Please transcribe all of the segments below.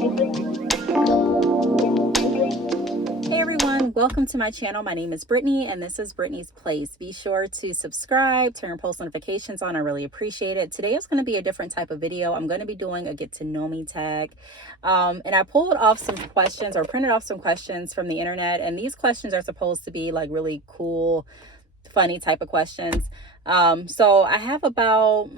Hey everyone, welcome to my channel. My name is Brittney and this is Brittney's Place. Be sure to subscribe, turn post notifications on. I really appreciate it. Today is going to be a different type of video. I'm going to be doing a get to know me tag. And I pulled off some questions or printed off some questions from the internet. And these questions are supposed to be like really cool, funny type of questions. So I have about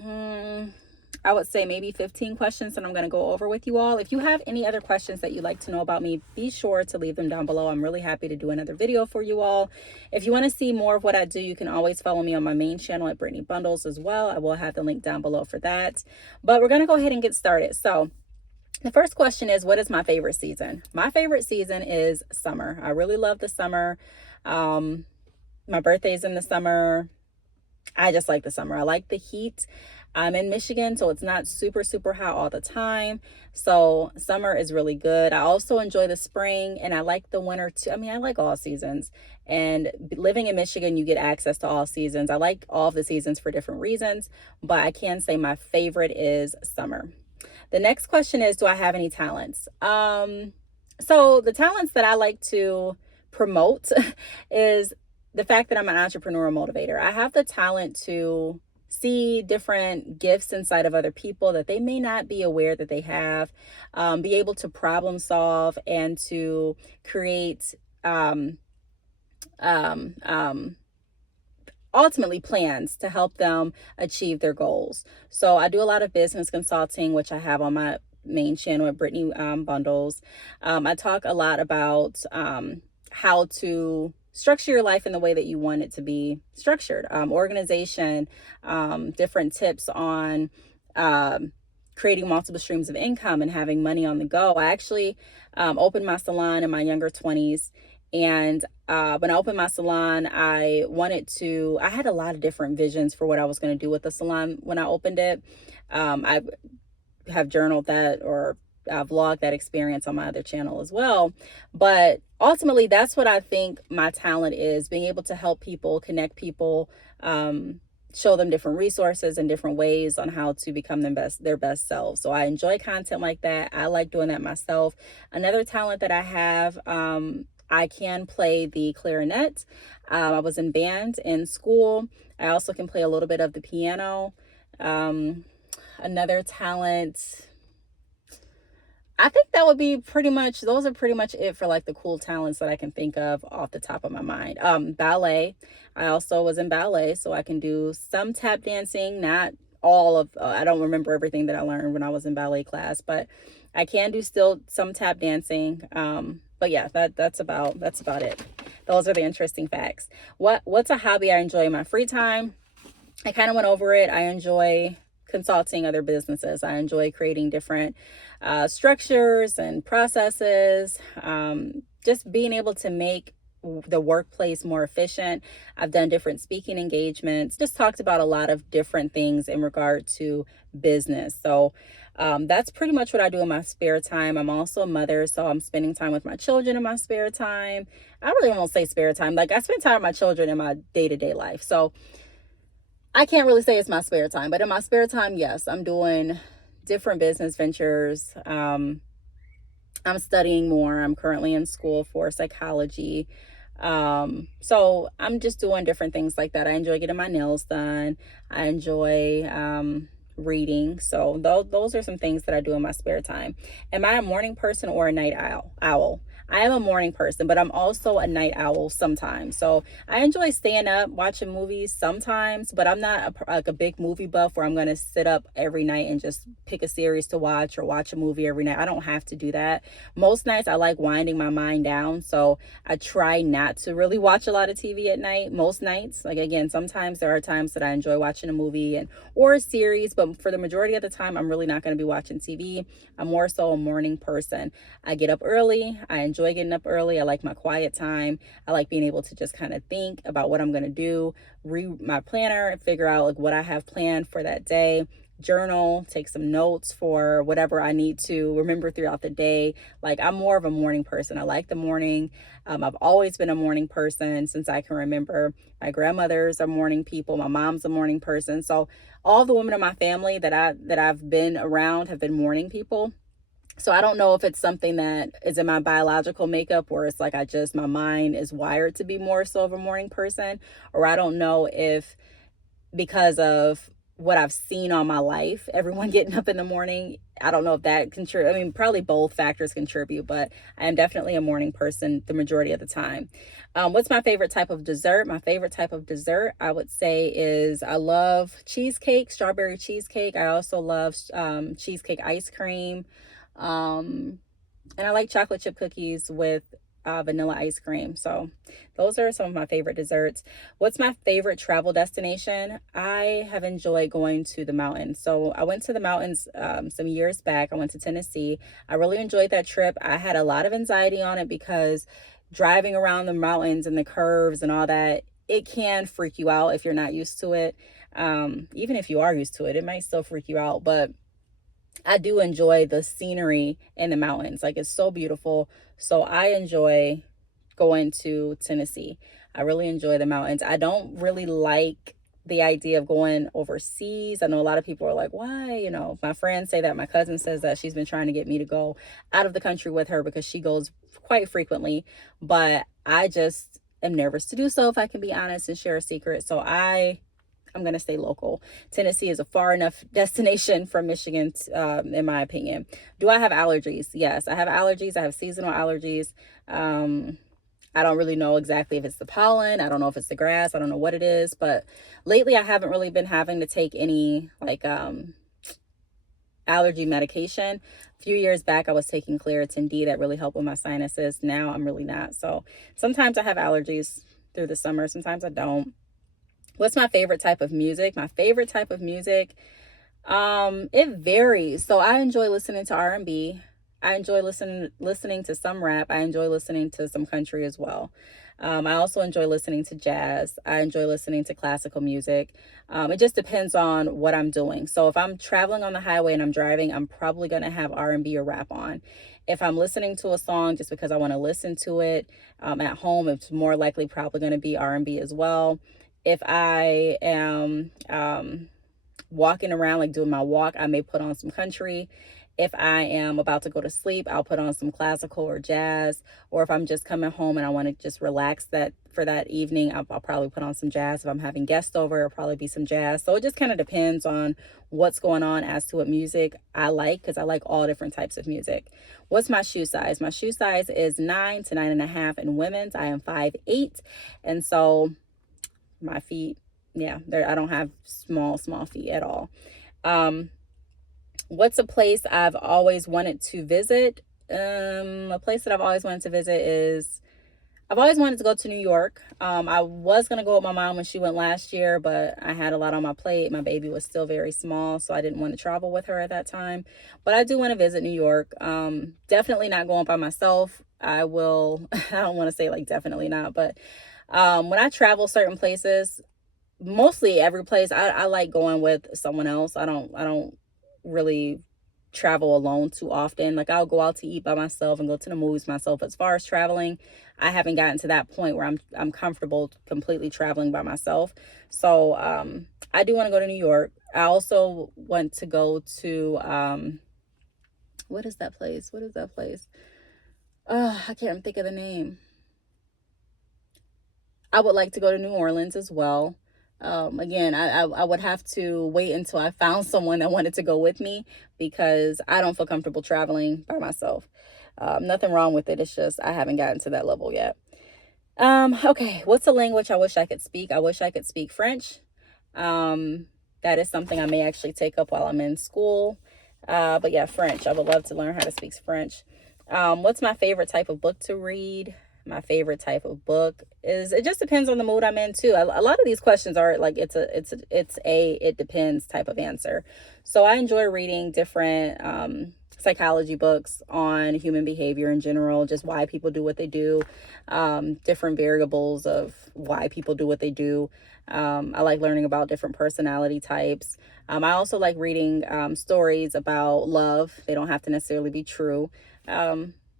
I would say maybe 15 questions that I'm going to go over with you all. If you have any other questions that you'd like to know about me, be sure to leave them down below. I'm really happy to do another video for you all. If you want to see more of what I do, you can always follow me on my main channel at Brittney Bundles as well. I will have the link down below for that. But we're going to go ahead and get started. So the first question is, what is my favorite season? My favorite season is summer. I really love the summer. My birthday's in the summer. I just like the summer. I like the heat. I'm in Michigan, so it's not super hot all the time. So summer is really good. I also enjoy the spring and I like the winter too. I mean, I like all seasons. And living in Michigan, you get access to all seasons. I like all of the seasons for different reasons, but I can say my favorite is summer. The next question is, do I have any talents? So the talents that I like to promote is the fact that I'm an entrepreneur motivator. I have the talent to see different gifts inside of other people that they may not be aware that they have, be able to problem solve and to create ultimately plans to help them achieve their goals. So I do a lot of business consulting, which I have on my main channel at Brittney Bundles. I talk a lot about how to structure your life in the way that you want it to be structured, organization, different tips on creating multiple streams of income and having money on the go. I actually opened my salon in my younger 20s. And when I opened my salon, I had a lot of different visions for what I was going to do with the salon when I opened it. I have journaled that or vlog that experience on my other channel as well. But ultimately, that's what I think my talent is, being able to help people, connect people, show them different resources and different ways on how to become their best selves. So I enjoy content like that. I like doing that myself. Another talent that I have, I can play the clarinet. I was in band in school. I also can play a little bit of the piano. Another talent, I think that would be those are pretty much it for like the cool talents that I can think of off the top of my mind. Ballet. I also was in ballet, so I can do some tap dancing, not all of, I don't remember everything that I learned when I was in ballet class, but I can do still some tap dancing. But yeah, that's about it. Those are the interesting facts. What's a hobby I enjoy in my free time? I kind of went over it. I enjoy consulting other businesses. I enjoy creating different structures and processes, just being able to make the workplace more efficient. I've done different speaking engagements, just talked about a lot of different things in regard to business. So that's pretty much what I do in my spare time. I'm also a mother, so I'm spending time with my children in my spare time. I really won't say spare time. Like, I spend time with my children in my day-to-day life. So I can't really say it's my spare time, but in my spare time, yes, I'm doing different business ventures. I'm studying more. I'm currently in school for psychology. So I'm just doing different things like that. I enjoy getting my nails done. I enjoy reading. So those are some things that I do in my spare time. Am I a morning person or a night owl? I am a morning person, but I'm also a night owl sometimes. So I enjoy staying up, watching movies sometimes, but I'm not like a big movie buff where I'm going to sit up every night and just pick a series to watch or watch a movie every night. I don't have to do that. Most nights I like winding my mind down. So I try not to really watch a lot of TV at night. Most nights, like, again, sometimes there are times that I enjoy watching a movie or a series, but for the majority of the time, I'm really not going to be watching TV. I'm more so a morning person. I get up early. I enjoy getting up early. I like my quiet time. I like being able to just kind of think about what I'm going to do, read my planner and figure out like what I have planned for that day, journal, take some notes for whatever I need to remember throughout the day. Like, I'm more of a morning person. I like the morning. I've always been a morning person since I can remember. My grandmothers are morning people. My mom's a morning person. So all the women in my family that I've been around have been morning people. So I don't know if it's something that is in my biological makeup where it's like my mind is wired to be more so of a morning person, or I don't know if because of what I've seen all my life, everyone getting up in the morning. I don't know if that contribute. I mean, probably both factors contribute, but I am definitely a morning person the majority of the time. What's my favorite type of dessert? My favorite type of dessert, I would say, is I love cheesecake, strawberry cheesecake. I also love cheesecake ice cream. Um, and I like chocolate chip cookies with vanilla ice cream. So those are some of my favorite desserts. What's my favorite travel destination? I have enjoyed going to the mountains. So I went to the mountains some years back. I went to Tennessee. I really enjoyed that trip. I had a lot of anxiety on it because driving around the mountains and the curves and all that, it can freak you out if you're not used to it. Even if you are used to it, it might still freak you out. But I do enjoy the scenery in the mountains. Like, it's so beautiful. So I enjoy going to Tennessee. I really enjoy the mountains. I don't really like the idea of going overseas. I know a lot of people are like, why? You know, my friends say that. My cousin says that she's been trying to get me to go out of the country with her because she goes quite frequently. But I just am nervous to do so, if I can be honest and share a secret. So I'm going to stay local. Tennessee is a far enough destination from Michigan, in my opinion. Do I have allergies? Yes, I have allergies. I have seasonal allergies. I don't really know exactly if it's the pollen. I don't know if it's the grass. I don't know what it is. But lately, I haven't really been having to take any like allergy medication. A few years back, I was taking Claritin D that really helped with my sinuses. Now I'm really not. So sometimes I have allergies through the summer. Sometimes I don't. What's my favorite type of music? My favorite type of music, it varies. So I enjoy listening to R&B. I enjoy listening to some rap. I enjoy listening to some country as well. I also enjoy listening to jazz. I enjoy listening to classical music. It just depends on what I'm doing. So if I'm traveling on the highway and I'm driving, I'm probably going to have R&B or rap on. If I'm listening to a song just because I want to listen to it at home, it's more likely probably going to be R&B as well. If I am walking around, like doing my walk, I may put on some country. If I am about to go to sleep, I'll put on some classical or jazz. Or if I'm just coming home and I want to just relax that for that evening, I'll probably put on some jazz. If I'm having guests over, it'll probably be some jazz. So it just kind of depends on what's going on as to what music I like, because I like all different types of music. What's my shoe size? My shoe size is 9 to 9.5 in women's. I am 5'8", and so my feet, yeah, I don't have small feet at all. What's a place I've always wanted to visit? A place that I've always wanted to visit is, I've always wanted to go to New York. I was going to go with my mom when she went last year, but I had a lot on my plate. My baby was still very small, so I didn't want to travel with her at that time. But I do want to visit New York. Definitely not going by myself. I will, I don't want to say like definitely not, but when I travel certain places, mostly every place, I like going with someone else. I don't really travel alone too often. Like, I'll go out to eat by myself and go to the movies myself. As far as traveling, I haven't gotten to that point where I'm comfortable completely traveling by myself. So I do want to go to New York. I also want to go to what is that place? What is that place? I can't think of the name. I would like to go to New Orleans as well. Again, I would have to wait until I found someone that wanted to go with me, because I don't feel comfortable traveling by myself. Nothing wrong with it. It's just I haven't gotten to that level yet. Okay, what's a language I wish I could speak? I wish I could speak French. That is something I may actually take up while I'm in school. But yeah, French. I would love to learn how to speak French. What's my favorite type of book to read? My favorite type of book is, it just depends on the mood I'm in too. A lot of these questions are like, it depends type of answer. So I enjoy reading different psychology books on human behavior in general, just why people do what they do, different variables of why people do what they do. I like learning about different personality types. I also like reading stories about love. They don't have to necessarily be true.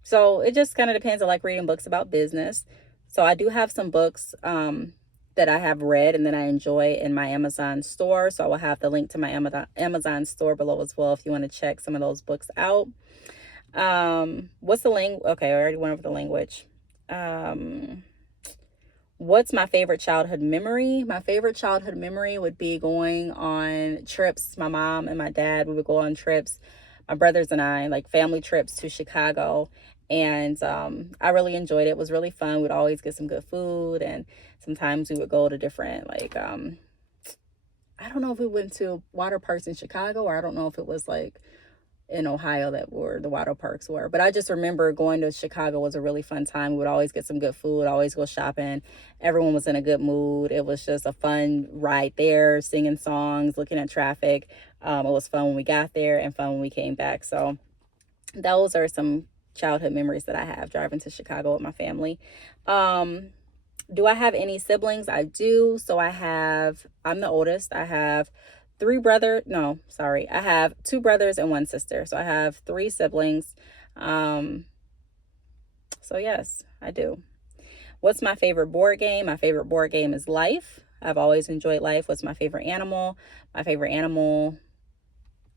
So it just kind of depends. I like reading books about business. So I do have some books that I have read and that I enjoy in my Amazon store. So I will have the link to my Amazon store below as well if you want to check some of those books out. What's the language? Okay, I already went over the language. What's my favorite childhood memory? My favorite childhood memory would be going on trips. My mom and my dad, we would go on trips, my brothers and I, like family trips to Chicago. And I really enjoyed it. It was really fun. We'd always get some good food. And sometimes we would go to different, like, I don't know if we went to water parks in Chicago, or I don't know if it was like in Ohio that were the water parks were. But I just remember going to Chicago was a really fun time. We would always get some good food, always go shopping. Everyone was in a good mood. It was just a fun ride there, singing songs, looking at traffic. It was fun when we got there and fun when we came back. So those are some childhood memories that I have driving to Chicago with my family. Do I have any siblings? I do. So I'm the oldest. I have I have two brothers and one sister. So I have three siblings. So yes, I do. What's my favorite board game? My favorite board game is Life. I've always enjoyed Life. What's my favorite animal? My favorite animal,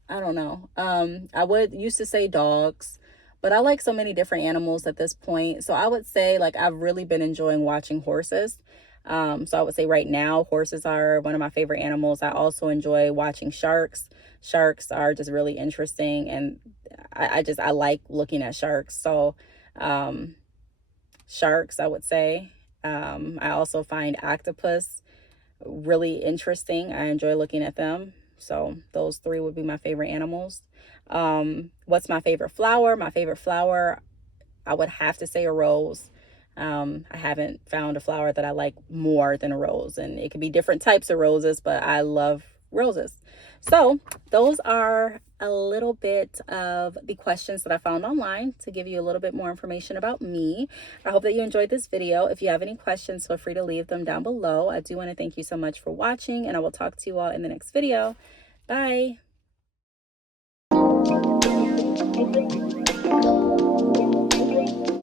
I don't know. I would used to say dogs, but I like so many different animals at this point. So I would say like I've really been enjoying watching horses. So I would say right now horses are one of my favorite animals. I also enjoy watching sharks. Sharks are just really interesting, and I like looking at sharks. So sharks, I would say. I also find octopus really interesting. I enjoy looking at them. So those three would be my favorite animals. What's my favorite flower? My favorite flower, I would have to say a rose. I haven't found a flower that I like more than a rose, and it could be different types of roses, but I love roses. So those are a little bit of the questions that I found online to give you a little bit more information about me. I hope that you enjoyed this video. If you have any questions, feel free to leave them down below. I do want to thank you so much for watching, and I will talk to you all in the next video. Bye.